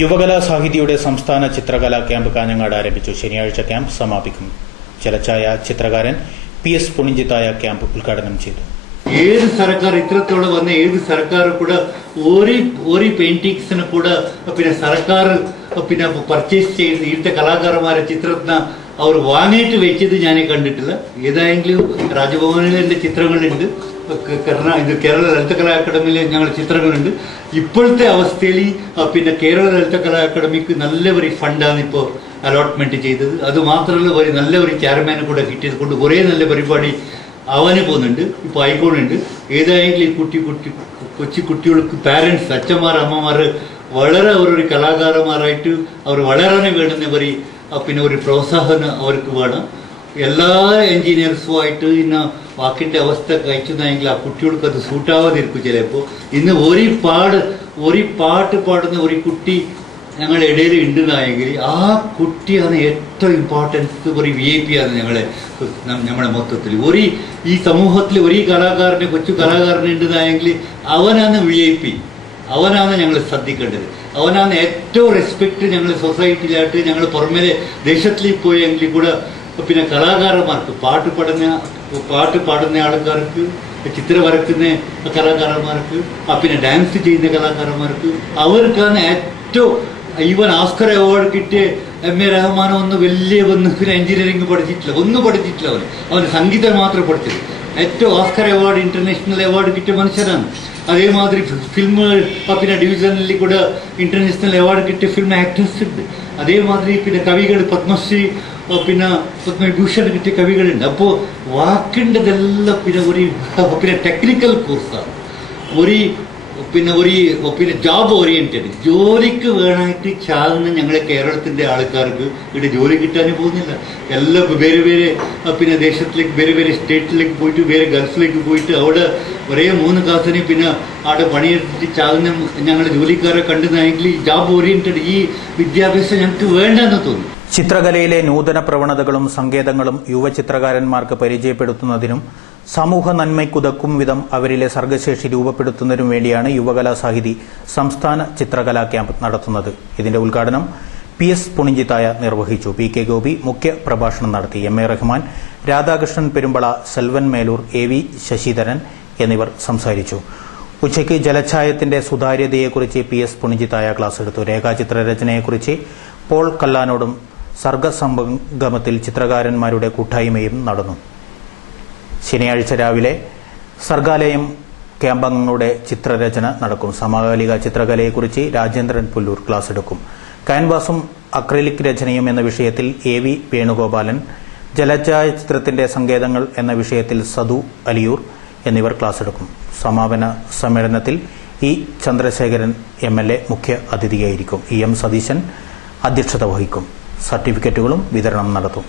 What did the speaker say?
യുവകലാ സാഹിതിയുടെ സംസ്ഥാന ചിത്രകലാ ക്യാമ്പ് കാഞ്ഞങ്ങാട് ആരംഭിച്ചു. ശനിയാഴ്ച ക്യാമ്പ് സമാപിക്കും. ജലഛായ ചിത്രകാരൻ PS പുണിഞ്ചിത്തായ ക്യാമ്പ് ഉദ്ഘാടനം ചെയ്തു. ഏത് സർക്കാർ ഇത്രത്തോളം വന്ന ഏത് സർക്കാർ കൂടെ ഒരു പെയിന്റിങ്സിന് കൂടെ പിന്നെ സർക്കാർ പിന്നെ പർച്ചേസ് ചെയ്ത് ഇവിടുത്തെ കലാകാരന്മാരെ ചിത്രത്തിന് അവർ വാങ്ങിയിട്ട് വെച്ചത് ഞാൻ കണ്ടിട്ടില്ല. ഏതായെങ്കിലും രാജഭവനിൽ എൻ്റെ ചിത്രങ്ങളുണ്ട്, കേരള ലളിതകലാ അക്കാദമിയിൽ ഞങ്ങളുടെ ചിത്രങ്ങളുണ്ട്. ഇപ്പോഴത്തെ അവസ്ഥയിൽ പിന്നെ കേരള ലളിതകലാ അക്കാദമിക്ക് നല്ല ഒരു ഫണ്ടാണ് ഇപ്പോൾ അലോട്ട്മെന്റ് ചെയ്തത്. അതുമാത്രമല്ല ഒരു നല്ല ഒരു ചെയർമാനെ കൂടെ കിട്ടിയത് കൊണ്ട് കുറേ നല്ല പരിപാടി അവന് പോകുന്നുണ്ട്, ഇപ്പോൾ ആയിക്കോളുണ്ട്. ഏതായെങ്കിലും ഈ കൊച്ചു കുട്ടികൾക്ക് പാരൻസ്, അച്ഛന്മാർ, അമ്മമാർ വളരെ അവരൊരു കലാകാരന്മാരായിട്ട് അവർ വളരാൻ വേണ്ടുന്ന പിന്നെ ഒരു പ്രോത്സാഹനം അവർക്ക് വേണം. എല്ലാ എൻജിനീയർസുമായിട്ട് ഇന്ന് വാക്കിൻ്റെ അവസ്ഥ കഴിച്ചെന്നെങ്കിൽ ആ കുട്ടികൾക്ക് അത് സൂട്ടാവാതിരിക്കും. ചിലപ്പോൾ ഇന്ന് ഒരു പാട്ട് പാടുന്ന ഒരു കുട്ടി ഞങ്ങളുടെ ഇടയിൽ ഉണ്ടെന്നായെങ്കിൽ ആ കുട്ടിയാണ് ഏറ്റവും ഇമ്പോർട്ടൻസ്. ഒരു VIP ആണ് നമ്മുടെ മൊത്തത്തിൽ. ഈ സമൂഹത്തിൽ ഒരു കലാകാരനെ, കൊച്ചു കലാകാരനെ ഉണ്ടെന്നായെങ്കിൽ അവനാണ് VIP. അവനാണ് ഞങ്ങൾ ശ്രദ്ധിക്കേണ്ടത്. അവനാണ് ഏറ്റവും റെസ്പെക്ട് ഞങ്ങൾ സൊസൈറ്റിയിലായിട്ട് ഞങ്ങൾ പുറമേ ദേശത്തിലേക്ക് പോയെങ്കിൽ കൂടെ പിന്നെ കലാകാരന്മാർക്ക്, പാട്ട് പാടുന്ന ആൾക്കാർക്ക്, ചിത്രം വരക്കുന്ന കലാകാരന്മാർക്ക്, പിന്നെ ഡാൻസ് ചെയ്യുന്ന കലാകാരന്മാർക്ക് അവർക്കാണ് ഏറ്റവും. ഈവൻ ഓസ്കർ അവാർഡ് കിട്ടിയ MA റഹ്മാൻ വലിയ എഞ്ചിനീയറിംഗ് പഠിച്ചിട്ടില്ല. അവന് സംഗീതം മാത്രം പഠിച്ചത്. ഏറ്റവും ഓസ്കർ അവാർഡ്, ഇന്റർനാഷണൽ അവാർഡ് കിട്ടിയ മനുഷ്യരാണ്. അതേമാതിരി ഫിലിം പിന്നെ ഡിവിഷനിൽ കൂടെ ഇന്റർനാഷണൽ അവാർഡ് കിട്ടിയ ഫിലിം ആക്ടേഴ്സ് ഉണ്ട്. അതേമാതിരി പിന്നെ കവികൾ പത്മശ്രീ പിന്നെ പത്മവിഭൂഷൺ കിട്ടിയ കവികളുണ്ട്. അപ്പോൾ വാക്കിൻ്റെതെല്ലാം പിന്നെ ടെക്നിക്കൽ കോഴ്സാണ്. പിന്നെ ജോബ് ഓറിയന്റഡ്, ജോലിക്ക് വേണമായിട്ട് ചാകുന്ന ഞങ്ങളെ കേരളത്തിൻ്റെ ആൾക്കാർക്ക് ഇവിടെ ജോലി കിട്ടാനും പോകുന്നില്ല. എല്ലാം വേറെ പിന്നെ ദേശത്തിലേക്ക്, വേറെ സ്റ്റേറ്റിലേക്ക് പോയിട്ട്, വേറെ ഗൾഫിലേക്ക് പോയിട്ട് അവിടെ ഒരേ 3 കാസിന് പിന്നെ അവിടെ പണിയെടുത്തിട്ട് ചാകുന്ന ഞങ്ങളുടെ ജോലിക്കാരെ കണ്ടുന്നെങ്കിൽ ജോബ് ഓറിയന്റഡ് ഈ വിദ്യാഭ്യാസം ഞങ്ങൾക്ക് വേണ്ടെന്ന് തോന്നുന്നു. ചിത്രകലയിലെ നൂതന പ്രവണതകളും സങ്കേതങ്ങളും യുവചിത്രകാരന്മാർക്ക് പരിചയപ്പെടുത്തുന്നതിനും സമൂഹ നന്മയ്ക്കുതക്കും വിധം അവരിലെ സർഗശേഷി രൂപപ്പെടുത്തുന്നതിനും വേണ്ടിയാണ് യുവകലാ സാഹിതി സംസ്ഥാന ചിത്രകലാ ക്യാമ്പ് നടത്തുന്നത്. ഇതിന്റെ ഉദ്ഘാടനം PS പുണിഞ്ചിത്തായ നിർവഹിച്ചു. PK ഗോപി മുഖ്യ പ്രഭാഷണം നടത്തി. MA റഹ്മാൻ, രാധാകൃഷ്ണൻ പെരുമ്പള, സെൽവൻ മേലൂർ, AV ശശിധരൻ എന്നിവർ സംസാരിച്ചു. ഉച്ചയ്ക്ക് ജലഛായത്തിന്റെ സുതാര്യതയെക്കുറിച്ച് PS പുണിഞ്ചിത്തായ ക്ലാസ് എടുത്തു. രേഖാചിത്രരചനയെക്കുറിച്ച് പോൾ കല്ലാനോടും സർഗസംഗമത്തിൽ ചിത്രകാരന്മാരുടെ കൂട്ടായ്മയും നടന്നു. ശനിയാഴ്ച രാവിലെ സർഗാലയം ക്യാമ്പംഗങ്ങളുടെ ചിത്രരചന നടക്കും. സമകാലിക ചിത്രകലയെക്കുറിച്ച് രാജേന്ദ്രൻ പുല്ലൂർ ക്ലാസ് എടുക്കും. കാൻവാസും അക്രിലിക് രചനയും എന്ന വിഷയത്തിൽ AV വേണുഗോപാലൻ, ജലഛായ ചിത്രത്തിന്റെ സങ്കേതങ്ങൾ എന്ന വിഷയത്തിൽ സദു അലിയൂർ എന്നിവർ ക്ലാസ് എടുക്കും. സമാപന സമ്മേളനത്തിൽ E ചന്ദ്രശേഖരൻ MLA മുഖ്യ അതിഥിയായിരിക്കും. EM സതീശൻ അധ്യക്ഷത വഹിക്കും. സർട്ടിഫിക്കറ്റുകളും വിതരണം നടത്തും.